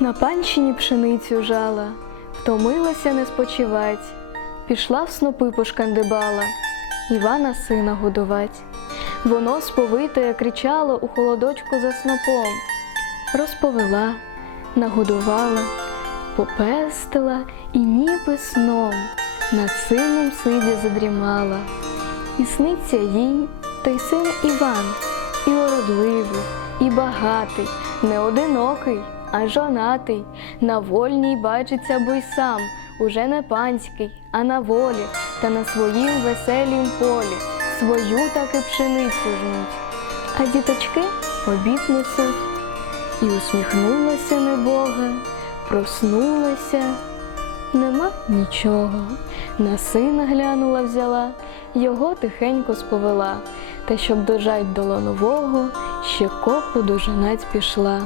На панщині пшеницю жала, втомилася не спочивать, пішла в снопи пошкандибала, Івана сина годувать. Воно сповите кричало у холодочку за снопом, розповела, нагодувала, попестила і ніби сном над сином сидя задрімала. І сниться їй той син Іван, і уродливий, і багатий, не одинокий, а жонатий, на вольній бачиться бо й сам, уже не панський, а на волі, та на своїм веселім полі свою таки пшеницю жнуть. А діточки обід несуть. І усміхнулася небога, проснулася, нема нічого. На сина глянула взяла, його тихенько сповела, та щоб дожать до лонового, ще копу дожинать пішла.